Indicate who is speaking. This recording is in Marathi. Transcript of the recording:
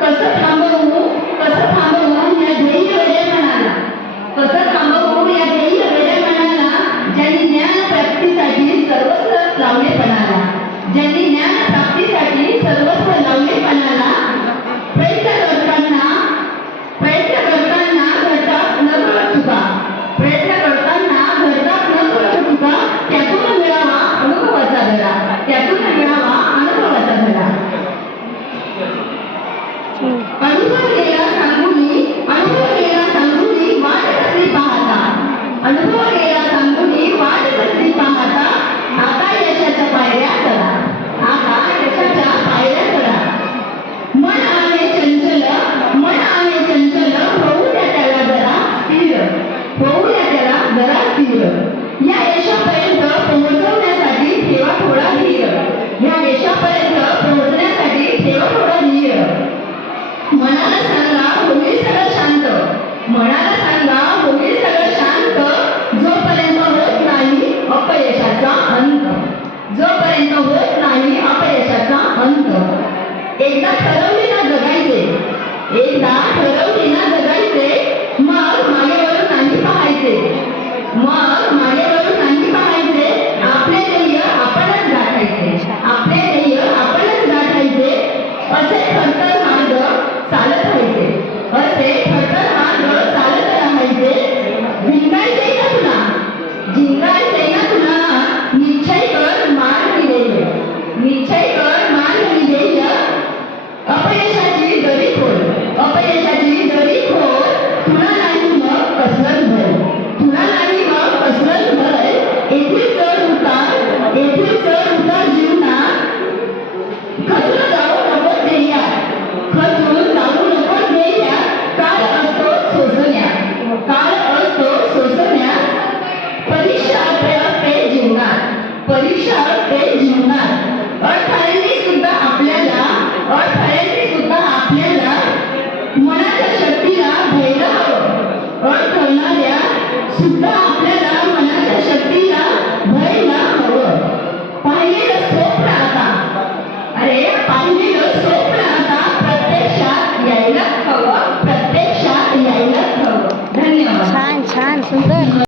Speaker 1: कसं थांबवू? भविष्यात ते जीवनात अडथळ्यांनी सुद्धा आपल्याला अडथळ्यांनी सुद्धा आपल्याला मनाच्या शक्तीला घ्यायला हवं. अडथळणाऱ्या सुद्धा आपल्याला मनाच्या शक्तीला भयला हवं. पाहिलेलं स्वप्न आता. अरे पाहिलेलं स्वप्न आता प्रत्यक्षात यायला हवं. प्रत्यक्षात यायला हवं. धन्यवाद.
Speaker 2: छान छान सुंदर.